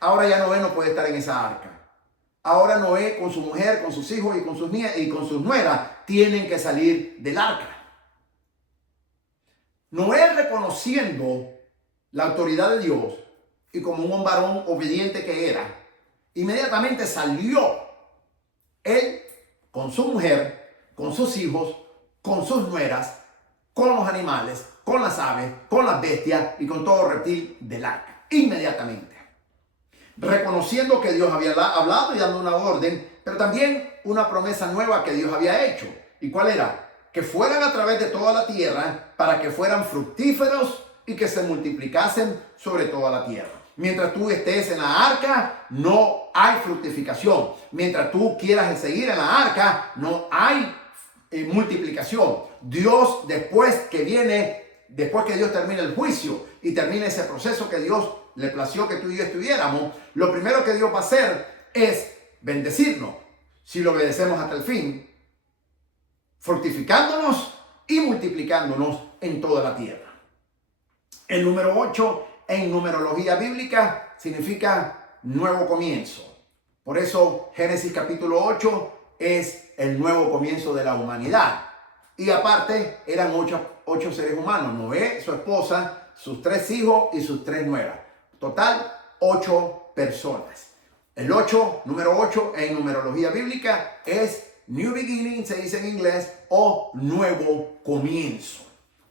Ahora ya Noé no puede estar en esa arca. Ahora Noé con su mujer, con sus hijos y con sus nueras tienen que salir del arca. Noé, reconociendo la autoridad de Dios y como un varón obediente que era, inmediatamente salió él con su mujer, con sus hijos, con sus nueras, con los animales, con las aves, con las bestias y con todo reptil del arca. Inmediatamente. Reconociendo que Dios había hablado y dando una orden, pero también una promesa nueva que Dios había hecho. ¿Y cuál era? Que fueran a través de toda la tierra para que fueran fructíferos y que se multiplicasen sobre toda la tierra. Mientras tú estés en la arca, no hay fructificación. Mientras tú quieras seguir en la arca, no hay multiplicación. Dios, después que Dios termine el juicio y termine ese proceso que Dios le plació que tú y yo estuviéramos, lo primero que Dios va a hacer es bendecirnos si lo obedecemos hasta el fin, fructificándonos y multiplicándonos en toda la tierra. El número 8 en numerología bíblica significa nuevo comienzo. Por eso Génesis capítulo 8 es el nuevo comienzo de la humanidad. Y aparte eran ocho seres humanos: Noé, su esposa, sus 3 hijos y sus 3 nueras. Total, 8 personas. El número 8 en numerología bíblica es New Beginning, se dice en inglés, o nuevo comienzo.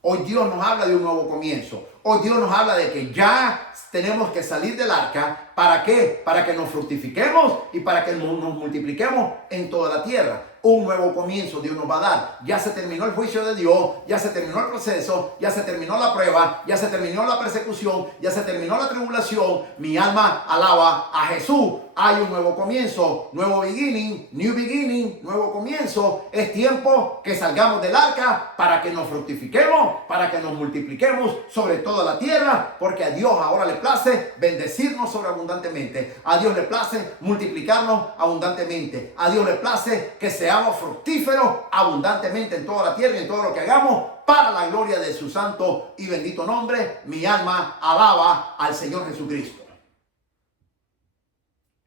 Hoy Dios nos habla de un nuevo comienzo. Hoy Dios nos habla de que ya tenemos que salir del arca. ¿Para qué? Para que nos fructifiquemos y para que nos multipliquemos en toda la tierra. Un nuevo comienzo Dios nos va a dar. Ya se terminó el juicio de Dios, ya se terminó el proceso, ya se terminó la prueba, ya se terminó la persecución, ya se terminó la tribulación. Mi alma alaba a Jesús. Hay un nuevo comienzo, nuevo beginning, new beginning, nuevo comienzo. Es tiempo que salgamos del arca para que nos fructifiquemos, para que nos multipliquemos sobre toda la tierra, porque a Dios ahora le place bendecirnos sobreabundantemente. A Dios le place multiplicarnos abundantemente. A Dios le place que seamos fructíferos abundantemente en toda la tierra y en todo lo que hagamos para la gloria de su santo y bendito nombre. Mi alma alaba al Señor Jesucristo.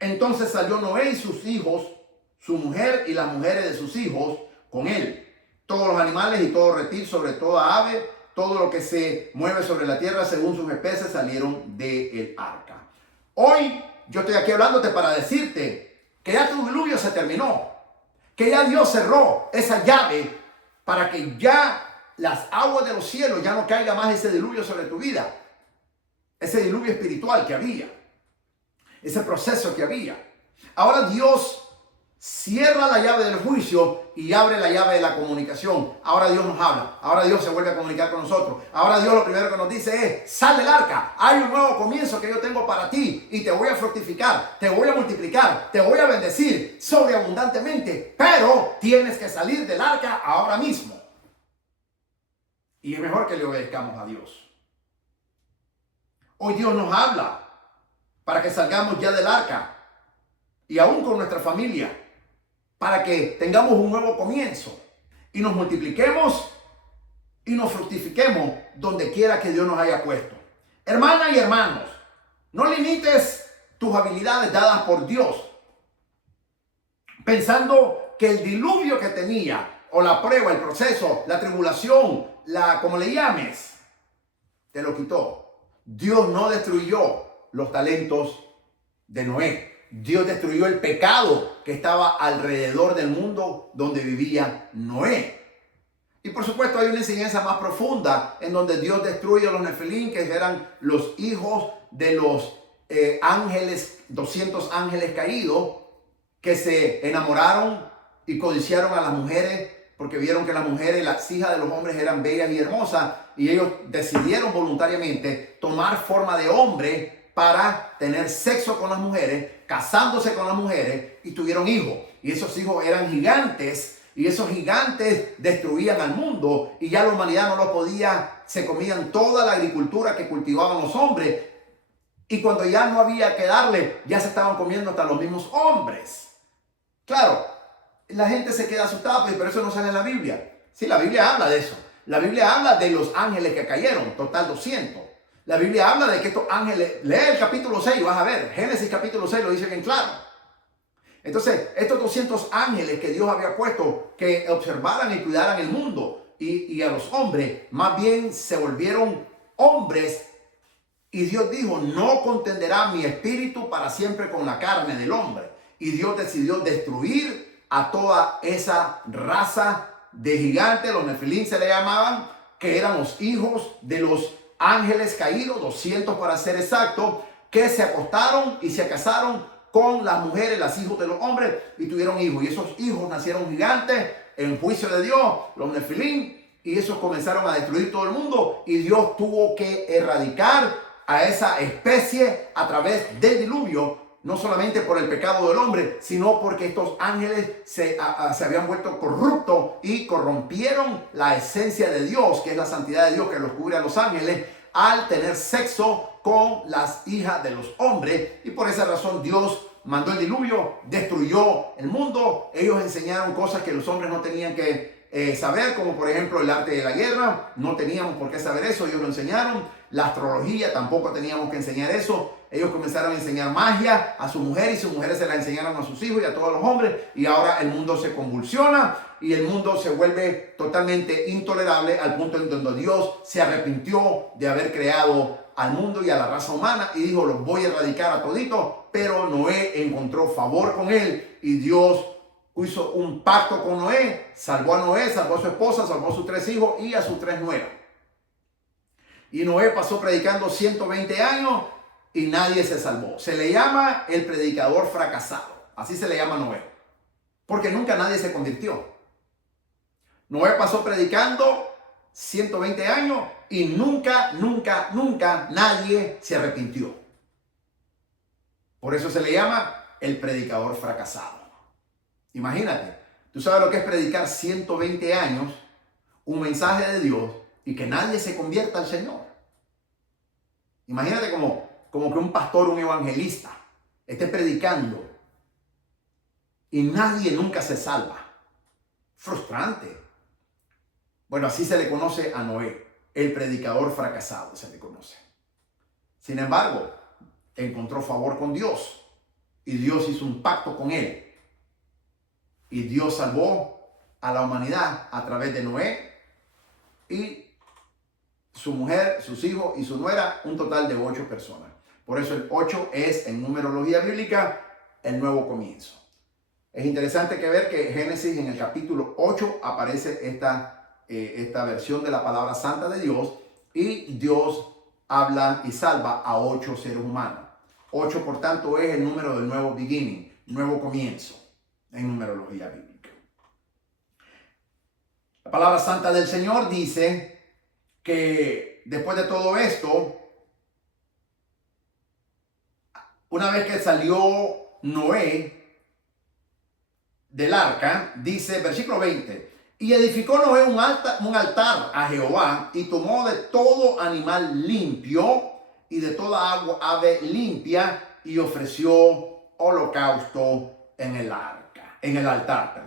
Entonces salió Noé y sus hijos, su mujer y las mujeres de sus hijos con él. Todos los animales y todo reptil, sobre toda ave, todo lo que se mueve sobre la tierra según sus especies, salieron del arca. Hoy yo estoy aquí hablándote para decirte que ya tu diluvio se terminó, que ya Dios cerró esa llave para que ya las aguas de los cielos ya no caiga más ese diluvio sobre tu vida, ese diluvio espiritual que había, ese proceso que había. Ahora Dios cierra la llave del juicio y abre la llave de la comunicación. Ahora Dios nos habla. Ahora Dios se vuelve a comunicar con nosotros. Ahora Dios lo primero que nos dice es: sal del arca. Hay un nuevo comienzo que yo tengo para ti y te voy a fructificar, te voy a multiplicar, te voy a bendecir sobreabundantemente. Pero tienes que salir del arca ahora mismo. Y es mejor que le obedezcamos a Dios. Hoy Dios nos habla para que salgamos ya del arca y aún con nuestra familia, para que tengamos un nuevo comienzo y nos multipliquemos y nos fructifiquemos donde quiera que Dios nos haya puesto. Hermanas y hermanos, no limites tus habilidades dadas por Dios pensando que el diluvio que tenía, o la prueba, el proceso, la tribulación, como le llames, te lo quitó. Dios no destruyó los talentos de Noé. Dios destruyó el pecado que estaba alrededor del mundo donde vivía Noé. Y por supuesto hay una enseñanza más profunda en donde Dios destruye a los Nefilim, que eran los hijos de los ángeles, 200 ángeles caídos, que se enamoraron y codiciaron a las mujeres porque vieron que las mujeres, las hijas de los hombres, eran bellas y hermosas, y ellos decidieron voluntariamente tomar forma de hombre para tener sexo con las mujeres, casándose con las mujeres y tuvieron hijos. Y esos hijos eran gigantes y esos gigantes destruían al mundo y ya la humanidad no lo podía, se comían toda la agricultura que cultivaban los hombres. Y cuando ya no había que darle, ya se estaban comiendo hasta los mismos hombres. Claro, la gente se queda asustada, pero eso no sale en la Biblia. Sí, la Biblia habla de eso. La Biblia habla de los ángeles que cayeron, total 200. La Biblia habla de que estos ángeles, lee el capítulo 6, vas a ver, Génesis capítulo 6 lo dice bien claro. Entonces, estos 200 ángeles que Dios había puesto que observaran y cuidaran el mundo y a los hombres, más bien se volvieron hombres. Y Dios dijo, no contenderá mi espíritu para siempre con la carne del hombre. Y Dios decidió destruir a toda esa raza de gigantes, los nefilim se le llamaban, que eran los hijos de los ángeles caídos, 200 para ser exacto, que se acostaron y se casaron con las mujeres, las hijos de los hombres, y tuvieron hijos. Y esos hijos nacieron gigantes en juicio de Dios, los nefilim, y esos comenzaron a destruir todo el mundo. Y Dios tuvo que erradicar a esa especie a través del diluvio, no solamente por el pecado del hombre, sino porque estos ángeles se habían vuelto corruptos y corrompieron la esencia de Dios, que es la santidad de Dios que los cubre a los ángeles, al tener sexo con las hijas de los hombres. Y por esa razón Dios mandó el diluvio, destruyó el mundo. Ellos enseñaron cosas que los hombres no tenían que saber, como por ejemplo el arte de la guerra. No teníamos por qué saber eso, ellos lo enseñaron. La astrología, tampoco teníamos que enseñar eso. Ellos comenzaron a enseñar magia a su mujer y sus mujeres se la enseñaron a sus hijos y a todos los hombres. Y ahora el mundo se convulsiona y el mundo se vuelve totalmente intolerable al punto en donde Dios se arrepintió de haber creado al mundo y a la raza humana y dijo, los voy a erradicar a toditos. Pero Noé encontró favor con él y Dios hizo un pacto con Noé, salvó a Noé, salvó a su esposa, salvó a sus 3 hijos y a sus 3 nueras. Y Noé pasó predicando 120 años y nadie se salvó. Se le llama el predicador fracasado. Así se le llama a Noé. Porque nunca nadie se convirtió. Noé pasó predicando 120 años y nunca nadie se arrepintió. Por eso se le llama el predicador fracasado. Imagínate, tú sabes lo que es predicar 120 años, un mensaje de Dios, y que nadie se convierta al Señor. Imagínate como que un pastor, un evangelista, esté predicando y nadie nunca se salva. Frustrante. Bueno, así se le conoce a Noé, el predicador fracasado se le conoce. Sin embargo, encontró favor con Dios y Dios hizo un pacto con él. Y Dios salvó a la humanidad a través de Noé y su mujer, sus hijos y su nuera, un total de 8 personas. Por eso el 8 es en numerología bíblica el nuevo comienzo. Es interesante que ver que Génesis en el capítulo 8 aparece esta versión de la palabra santa de Dios y Dios habla y salva a 8 seres humanos. 8 por tanto es el número del nuevo beginning, nuevo comienzo en numerología bíblica. La palabra santa del Señor dice que después de todo esto, una vez que salió Noé del arca, dice versículo 20, y edificó Noé un altar a Jehová y tomó de todo animal limpio y de toda ave limpia y ofreció holocausto en el altar.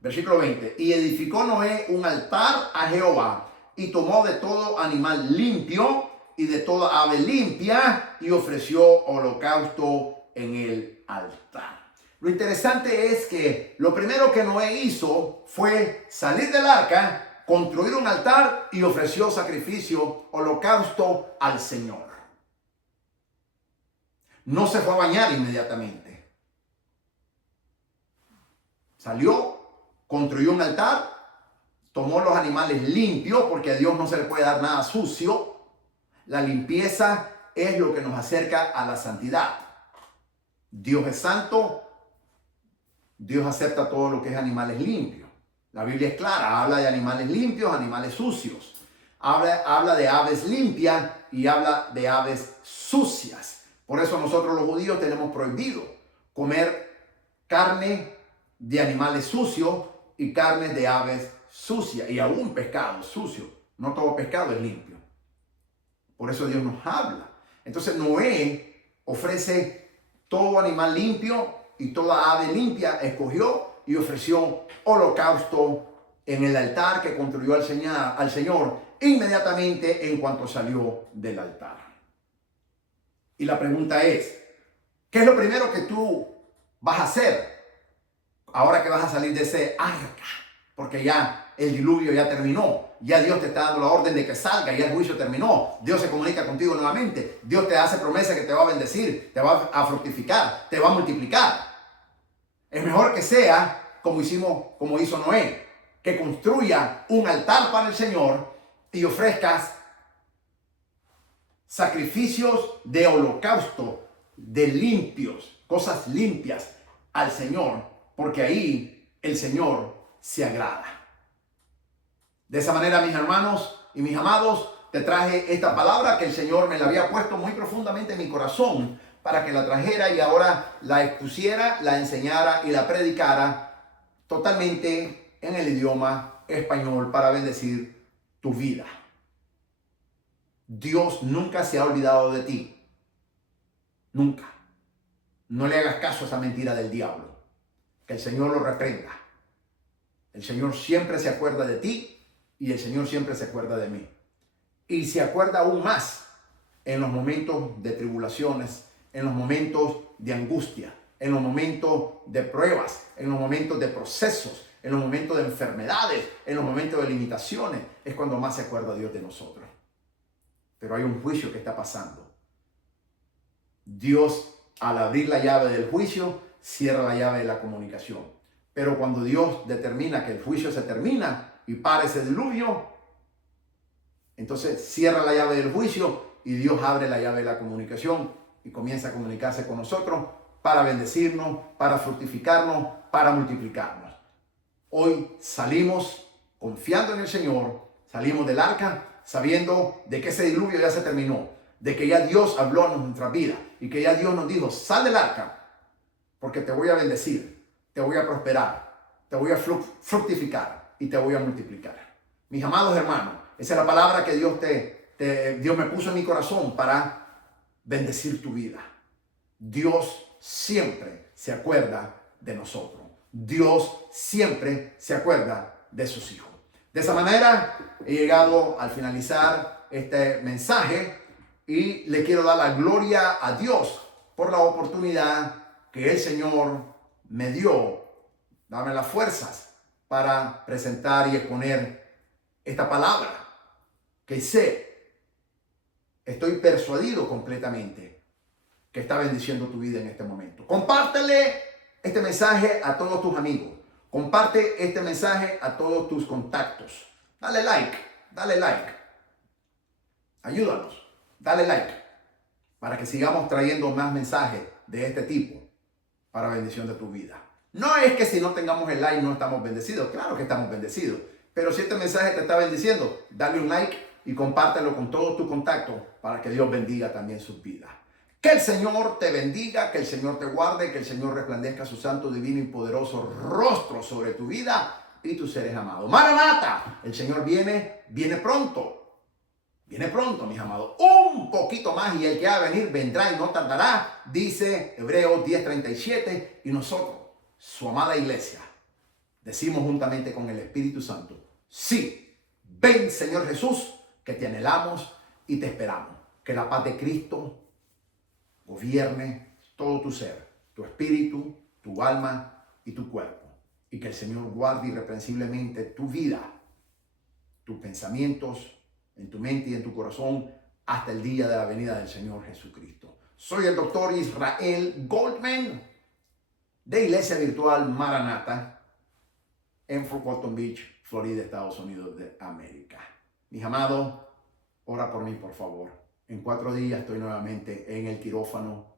Versículo 20, y edificó Noé un altar a Jehová y tomó de todo animal limpio y de toda ave limpia y ofreció holocausto en el altar. Lo interesante es que lo primero que Noé hizo fue salir del arca, construir un altar y ofreció sacrificio, holocausto al Señor. No se fue a bañar inmediatamente. Salió, construyó un altar, tomó los animales limpios, porque a Dios no se le puede dar nada sucio. La limpieza es lo que nos acerca a la santidad. Dios es santo, Dios acepta todo lo que es animales limpios. La Biblia es clara, habla de animales limpios, animales sucios. Habla de aves limpias y habla de aves sucias. Por eso nosotros los judíos tenemos prohibido comer carne de animales sucios y carne de aves sucias y aún pescado sucio. No todo pescado es limpio. Por eso Dios nos habla. Entonces Noé ofrece todo animal limpio y toda ave limpia, escogió y ofreció holocausto en el altar que construyó al Señor inmediatamente en cuanto salió del altar. Y la pregunta es, ¿qué es lo primero que tú vas a hacer ahora que vas a salir de ese arca? Porque ya el diluvio ya terminó, ya Dios te está dando la orden de que salga, ya el juicio terminó, Dios se comunica contigo nuevamente, Dios te hace promesa que te va a bendecir, te va a fructificar, te va a multiplicar. Es mejor que sea como hizo Noé, que construya un altar para el Señor y ofrezcas sacrificios de holocausto, de limpios, cosas limpias al Señor, porque ahí el Señor se agrada. De esa manera, mis hermanos y mis amados, te traje esta palabra que el Señor me la había puesto muy profundamente en mi corazón para que la trajera y ahora la expusiera, la enseñara y la predicara totalmente en el idioma español para bendecir tu vida. Dios nunca se ha olvidado de ti. Nunca. No le hagas caso a esa mentira del diablo. Que el Señor lo reprenda. El Señor siempre se acuerda de ti y el Señor siempre se acuerda de mí. Y se acuerda aún más en los momentos de tribulaciones, en los momentos de angustia, en los momentos de pruebas, en los momentos de procesos, en los momentos de enfermedades, en los momentos de limitaciones. Es cuando más se acuerda Dios de nosotros. Pero hay un juicio que está pasando. Dios, al abrir la llave del juicio, cierra la llave de la comunicación. Pero cuando Dios determina que el juicio se termina y para ese diluvio, entonces cierra la llave del juicio y Dios abre la llave de la comunicación y comienza a comunicarse con nosotros para bendecirnos, para fructificarnos, para multiplicarnos. Hoy salimos confiando en el Señor, salimos del arca sabiendo de que ese diluvio ya se terminó, de que ya Dios habló en nuestra vida y que ya Dios nos dijo, sal del arca porque te voy a bendecir, te voy a prosperar, te voy a fructificar y te voy a multiplicar. Mis amados hermanos, esa es la palabra que Dios me puso en mi corazón para bendecir tu vida. Dios siempre se acuerda de nosotros. Dios siempre se acuerda de sus hijos. De esa manera he llegado al finalizar este mensaje y le quiero dar la gloria a Dios por la oportunidad que el Señor me dio, darme las fuerzas para presentar y exponer esta palabra que estoy persuadido completamente que está bendiciendo tu vida en este momento. Compártele este mensaje a todos tus amigos. Comparte este mensaje a todos tus contactos. Dale like, dale like. Ayúdanos, dale like para que sigamos trayendo más mensajes de este tipo para bendición de tu vida. No es que si no tengamos el like no estamos bendecidos. Claro que estamos bendecidos. Pero si este mensaje te está bendiciendo, dale un like y compártelo con todos tus contactos para que Dios bendiga también sus vidas. Que el Señor te bendiga, que el Señor te guarde, que el Señor resplandezca su santo, divino y poderoso rostro sobre tu vida y tus seres amados. Maranata, el Señor viene pronto. Viene pronto, mis amados. Un poquito más y el que ha de venir vendrá y no tardará, dice Hebreos 10:37. Y nosotros, su amada iglesia, decimos juntamente con el Espíritu Santo, sí, ven Señor Jesús, que te anhelamos y te esperamos. Que la paz de Cristo gobierne todo tu ser, tu espíritu, tu alma y tu cuerpo. Y que el Señor guarde irreprensiblemente tu vida, tus pensamientos en tu mente y en tu corazón hasta el día de la venida del Señor Jesucristo. Soy el doctor Israel Goldman de Iglesia Virtual Maranata en Fort Walton Beach, Florida, Estados Unidos de América. Mis amados, ora por mí, por favor. En 4 días estoy nuevamente en el quirófano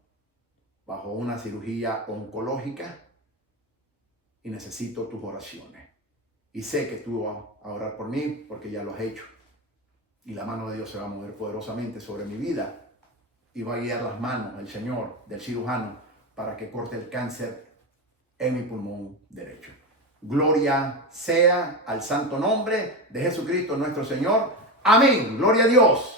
bajo una cirugía oncológica y necesito tus oraciones. Y sé que tú vas a orar por mí porque ya lo has hecho. Y la mano de Dios se va a mover poderosamente sobre mi vida y va a guiar las manos del Señor, del cirujano, para que corte el cáncer en mi pulmón derecho. Gloria sea al santo nombre de Jesucristo nuestro Señor. Amén. Gloria a Dios.